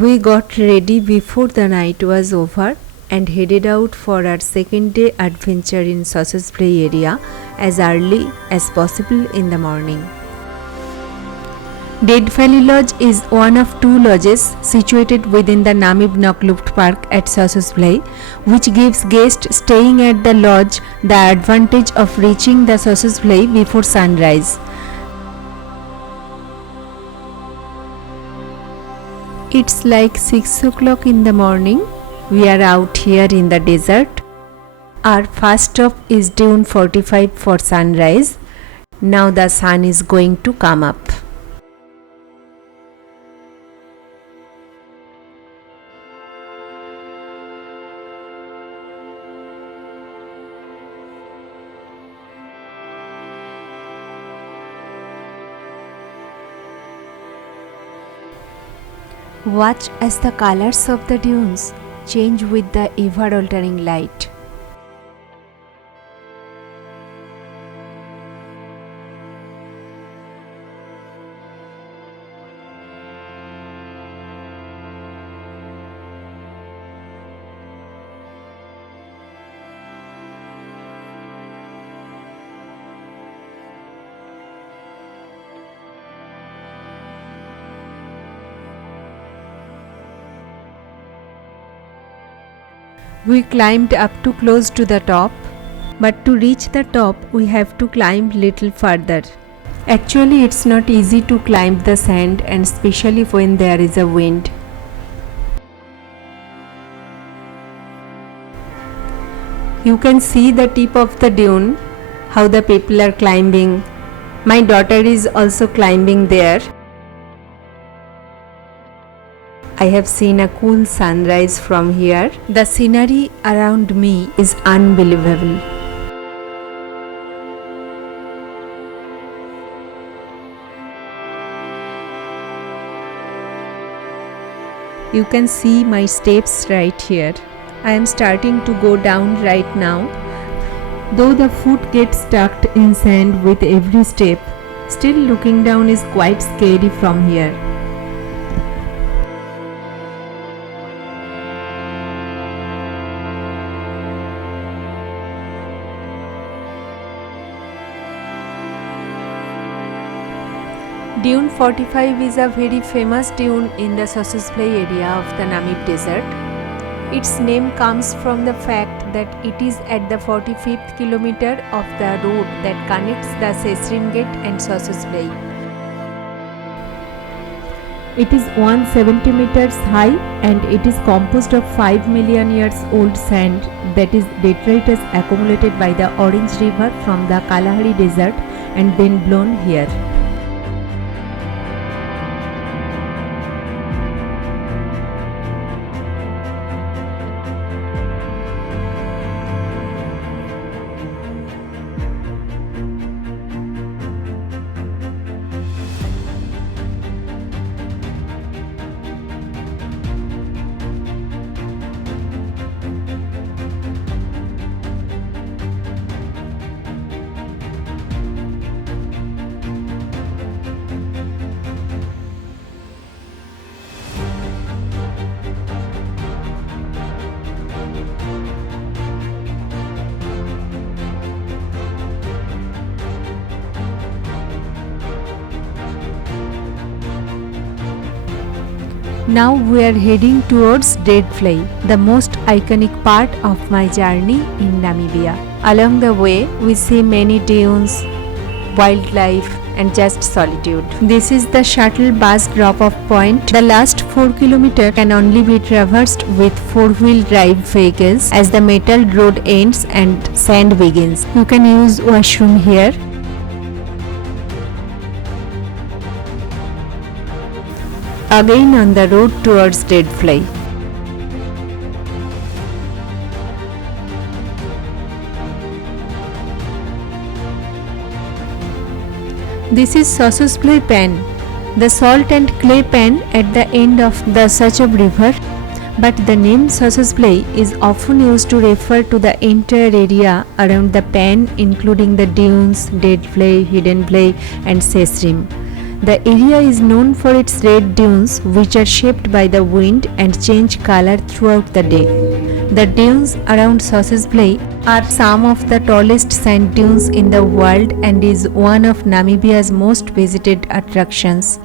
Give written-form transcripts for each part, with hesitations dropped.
We got ready before the night was over and headed out for our second day adventure in Sossusvlei area as early as possible in the morning. Deadvlei Lodge is one of two lodges situated within the Namibia Park at Sossusvlei, which gives guests staying at the lodge the advantage of reaching the Sossusvlei before sunrise. It's like 6 o'clock in the morning. We are out here in the desert. Our first stop is Dune45 for sunrise. Now the sun is going to come up. Watch as the colors of the dunes change with the ever-altering light. We climbed up to close to the top, but to reach the top we have to climb little further. Actually, it's not easy to climb the sand, and especially when there is a wind. You can see the tip of the dune, how the people are climbing. My daughter is also climbing there. I have seen a cool sunrise from here. The scenery around me is unbelievable. You can see my steps right here. I am starting to go down right now. Though the foot gets stuck in sand with every step, still looking down is quite scary from here. Dune45 is a very famous dune in the Sossusvlei area of the Namib desert. Its name comes from the fact that it is at the 45th kilometer of the road that connects the SesriemCanyon and Sossusvlei. It is 170 meters high and it is composed of 5 million years old sand, that is detritus accumulated by the Orange River from the Kalahari desert and then blown here. Now we are heading towards Deadvlei, the most iconic part of my journey in Namibia. Along the way, we see many dunes, wildlife and just solitude. This is the shuttle bus drop-off point. The last 4 kilometers can only be traversed with 4-wheel drive vehicles as the metal road ends and sand begins. You can use washroom here. Again on the road towards Deadvlei. This is Sossusvlei pan, the salt and clay pan at the end of the Sossusvlei river, but the name Sossusvlei is often used to refer to the entire area around the pan, including the dunes, Deadvlei, Hidden Vlei and Sesriem. The area is known for its red dunes, which are shaped by the wind and change color throughout the day. The dunes around Sossusvlei are some of the tallest sand dunes in the world and is one of Namibia's most visited attractions.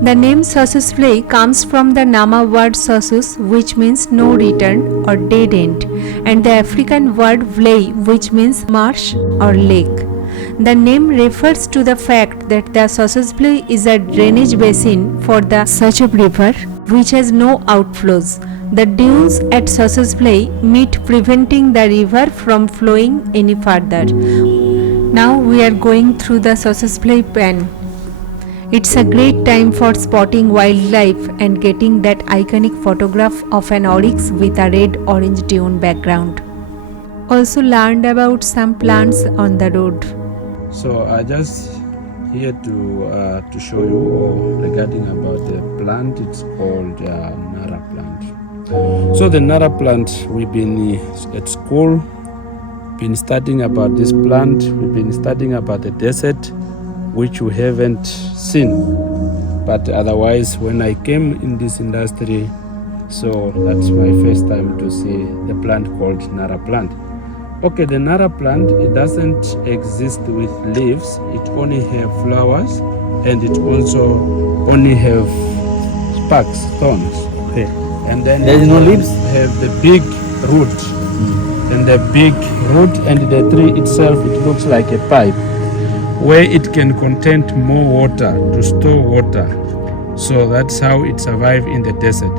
The name Sossusvlei comes from the Nama word Sossus, which means no return or dead end, and the African word Vlei, which means marsh or lake. The name refers to the fact that the Sossusvlei is a drainage basin for the Sossusvlei River, which has no outflows. The dunes at Sossusvlei meet, preventing the river from flowing any further. Now we are going through the Sossusvlei Pen. It's a great time for spotting wildlife and getting that iconic photograph of an oryx with a red-orange dune background. Also learned about some plants on the road. So I just here to show you regarding about the plant. It's called Nara plant. So the Nara plant, we've been at school, been studying about this plant. We've been studying about the desert, which we haven't seen, but otherwise when I came in this industry, so that's my first time to see the plant called Nara plant. Okay, the Nara plant, it doesn't exist with leaves, it only have flowers, and it also only have sparks, thorns. Okay. And then There is no leaves? Have the big root, and the big root, and the tree itself, it looks like a pipe, where it can contain more water, to store water. So that's how it survives in the desert.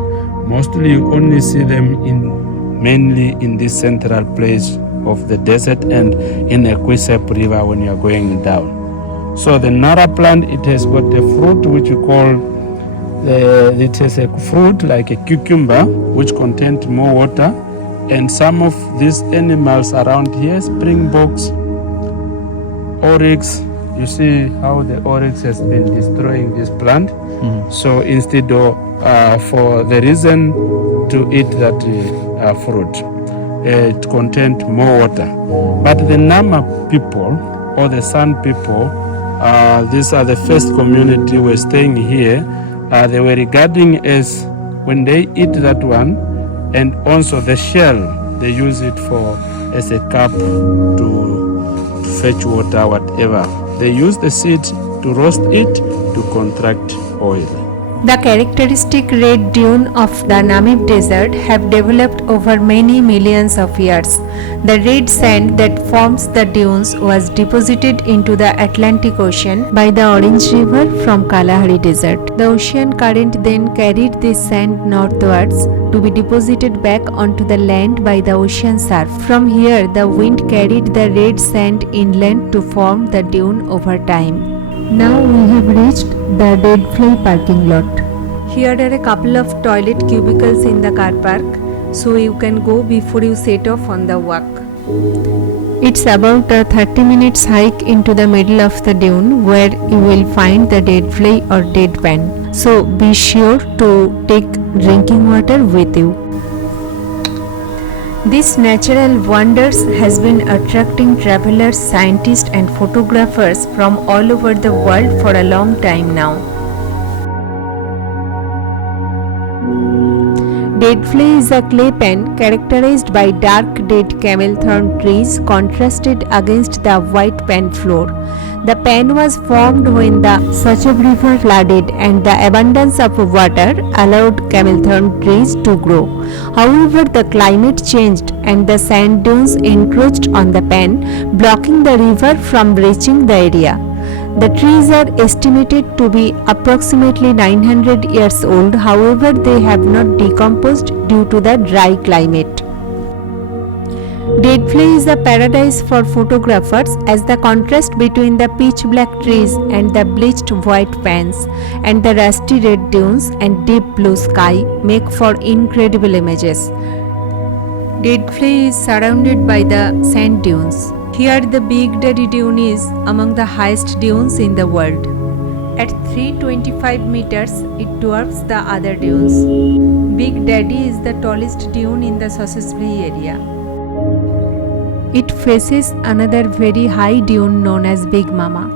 Mostly you only see them mainly in this central place of the desert and in the Quisep River when you are going down. So the Nara plant, it has got a fruit which you call, it has a fruit like a cucumber which contains more water, and some of these animals around here, springboks, oryx, you see how the oryx has been destroying this plant. So instead of for the reason to eat that fruit, it contains more water. But the Nama people or the San people, these are the first community who were staying here. They were regarding as when they eat that one, and also the shell, they use it for as a cup to fetch water, whatever. They use the seed to roast it to contract oil. The characteristic red dune of the Namib desert have developed over many millions of years. The red sand that forms the dunes was deposited into the Atlantic Ocean by the Orange River from Kalahari Desert. The ocean current then carried this sand northwards to be deposited back onto the land by the ocean surf. From here, the wind carried the red sand inland to form the dune over time. Now we have reached the Deadvlei parking lot. Here are a couple of toilet cubicles in the car park, so you can go before you set off on the walk. It's about a 30 minutes hike into the middle of the dune where you will find the Deadvlei or dead pen. So be sure to take drinking water with you. This natural wonders has been attracting travelers, scientists and photographers from all over the world for a long time now. Deadvlei is a clay pen characterized by dark dead camel thorn trees contrasted against the white pen floor. The pen was formed when the Sossusvlei River flooded and the abundance of water allowed camel thorn trees to grow. However, the climate changed and the sand dunes encroached on the pen, blocking the river from reaching the area. The trees are estimated to be approximately 900 years old, however they have not decomposed due to the dry climate. Deadvlei is a paradise for photographers as the contrast between the pitch black trees and the bleached white pans and the rusty red dunes and deep blue sky make for incredible images. Deadvlei is surrounded by the sand dunes. Here the Big Daddy Dune is among the highest dunes in the world. At 325 meters, it dwarfs the other dunes. Big Daddy is the tallest dune in the Sossusvlei area. It faces another very high dune known as Big Mama.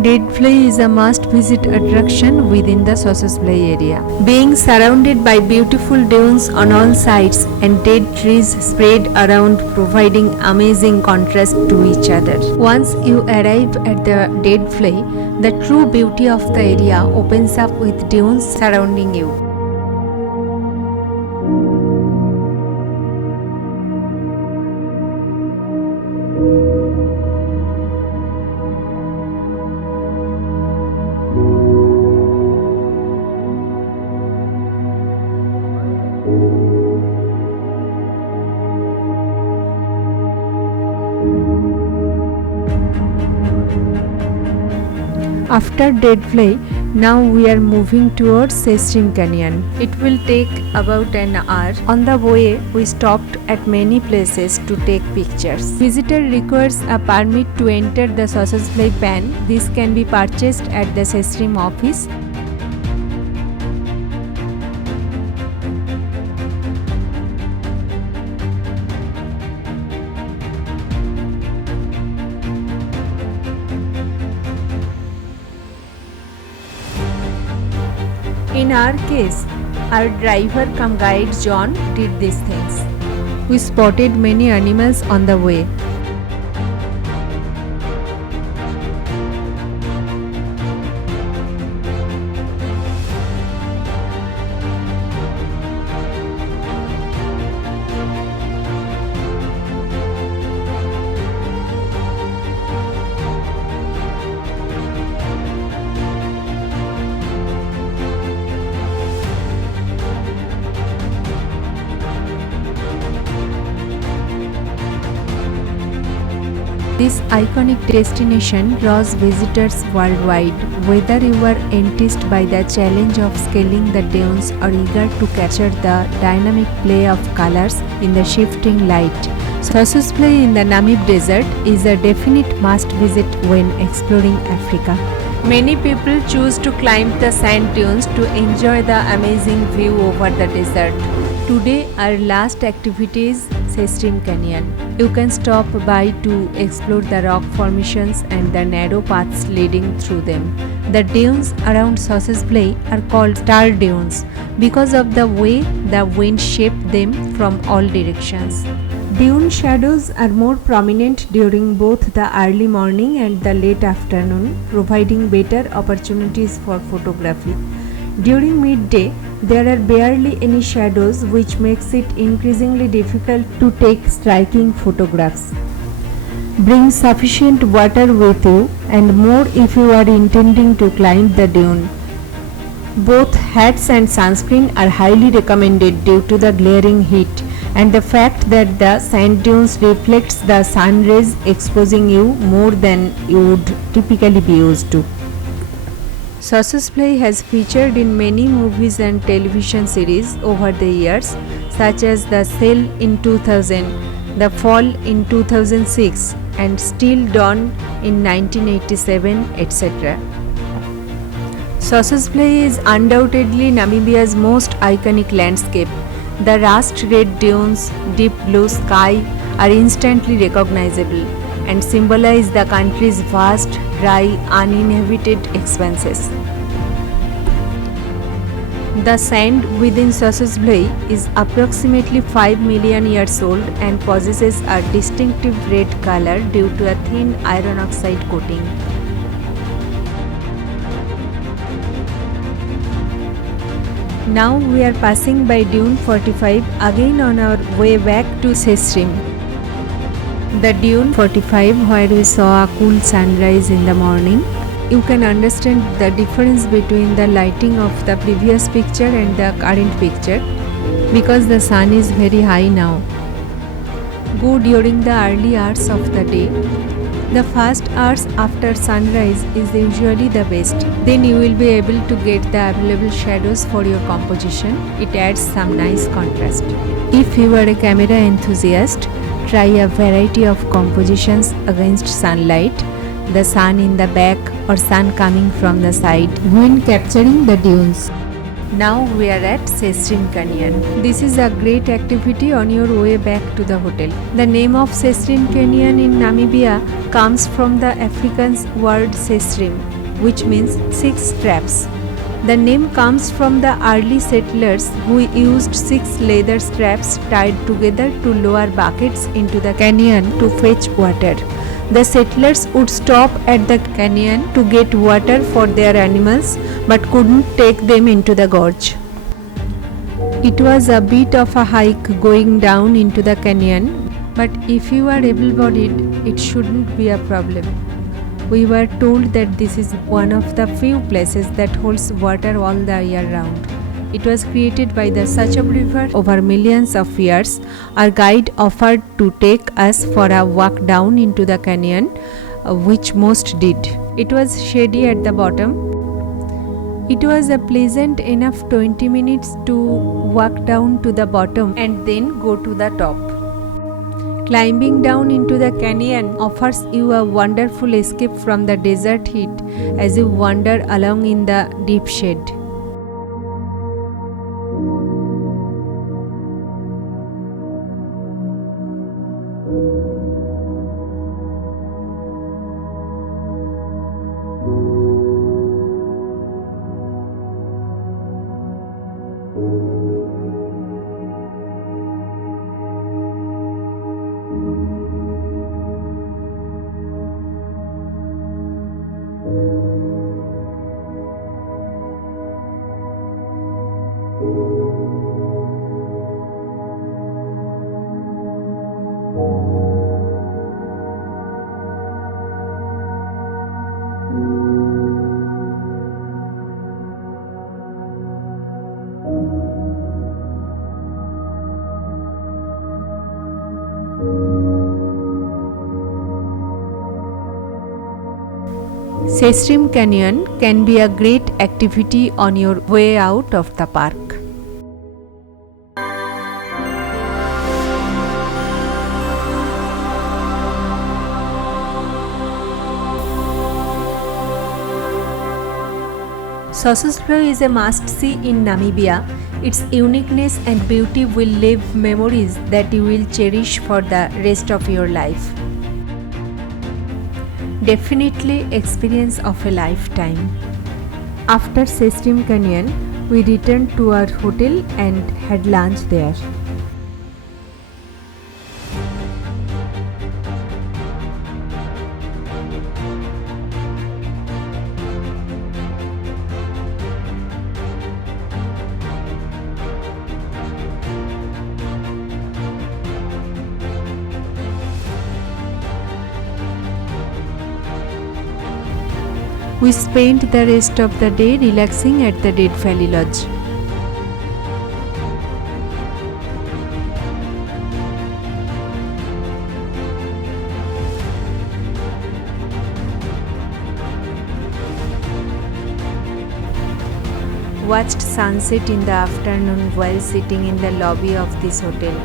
Deadvlei is a must-visit attraction within the Sossusvlei area. Being surrounded by beautiful dunes on all sides and dead trees spread around, providing amazing contrast to each other. Once you arrive at the Deadvlei, the true beauty of the area opens up with dunes surrounding you. After Deadvlei, now we are moving towards SesriemCanyon. It will take about an hour. On the way, we stopped at many places to take pictures. Visitor requires a permit to enter the Sossusvlei pan. This can be purchased at the Sesriem office. In our case, our driver cum guide John did these things. We spotted many animals on the way. This iconic destination draws visitors worldwide, whether you are enticed by the challenge of scaling the dunes or eager to capture the dynamic play of colors in the shifting light. Sossusvlei in the Namib desert is a definite must-visit when exploring Africa. Many people choose to climb the sand dunes to enjoy the amazing view over the desert. Today, our last activity is SesriemCanyon. You can stop by to explore the rock formations and the narrow paths leading through them. The dunes around Sossusvlei are called star dunes because of the way the wind shaped them from all directions. Dune shadows are more prominent during both the early morning and the late afternoon, providing better opportunities for photography. During midday, there are barely any shadows, which makes it increasingly difficult to take striking photographs. Bring sufficient water with you, and more if you are intending to climb the dune. Both hats and sunscreen are highly recommended due to the glaring heat and the fact that the sand dunes reflects the sun rays, exposing you more than you would typically be used to. Sossusvlei has featured in many movies and television series over the years, such as The Cell in 2000, The Fall in 2006, and Still Dawn in 1987, etc. Sossusvlei is undoubtedly Namibia's most iconic landscape. The rust red dunes, deep blue sky are instantly recognizable and symbolize the country's vast, dry, uninhabited expanses. The sand within Sossusvlei is approximately 5 million years old and possesses a distinctive red color due to a thin iron oxide coating. Now we are passing by Dune45 again on our way back to Sesriem. The Dune45 where we saw a cool sunrise in the morning. You can understand the difference between the lighting of the previous picture and the current picture because the sun is very high now. Go during the early hours of the day. The first hours after sunrise is usually the best. Then you will be able to get the available shadows for your composition. It adds some nice contrast. If you are a camera enthusiast, try a variety of compositions against sunlight, the sun in the back or sun coming from the side when capturing the dunes. Now we are at SesriemCanyon. This is a great activity on your way back to the hotel. The name of SesriemCanyon in Namibia comes from the Afrikaans word Sesriem, which means 6 traps. The name comes from the early settlers who used 6 leather straps tied together to lower buckets into the canyon to fetch water. The settlers would stop at the canyon to get water for their animals but couldn't take them into the gorge. It was a bit of a hike going down into the canyon, but if you are able-bodied, it shouldn't be a problem. We were told that this is one of the few places that holds water all the year round. It was created by the Sossusvlei River over millions of years. Our guide offered to take us for a walk down into the canyon, which most did. It was shady at the bottom. It was a pleasant enough 20 minutes to walk down to the bottom and then go to the top. Climbing down into the canyon offers you a wonderful escape from the desert heat as you wander along in the deep shade. SesriemCanyon can be a great activity on your way out of the park. Sossusvlei is a must-see in Namibia. Its uniqueness and beauty will leave memories that you will cherish for the rest of your life. Definitely experience of a lifetime. After SesriemCanyon, we returned to our hotel and had lunch there. We spent the rest of the day relaxing at the Deadvlei lodge. Watched sunset in the afternoon while sitting in the lobby of this hotel.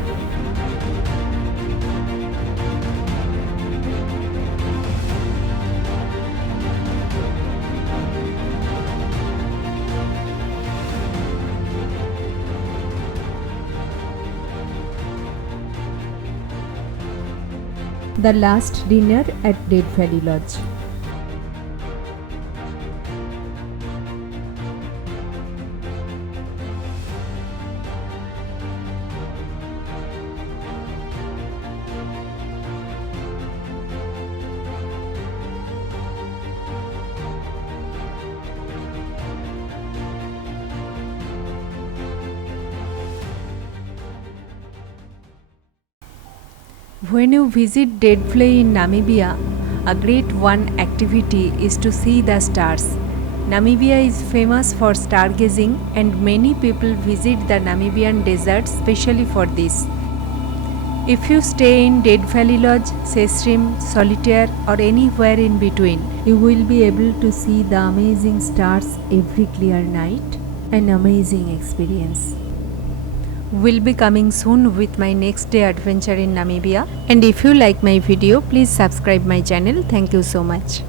The last dinner at Deadvlei lodge. When you visit Deadvlei in Namibia, a great one activity is to see the stars. Namibia is famous for stargazing and many people visit the Namibian desert specially for this. If you stay in Deadvlei Lodge, Sesriem, Solitaire or anywhere in between, you will be able to see the amazing stars every clear night. An amazing experience. Will be coming soon with my next day adventure in Namibia. And if you like my video, please subscribe my channel. Thank you so much.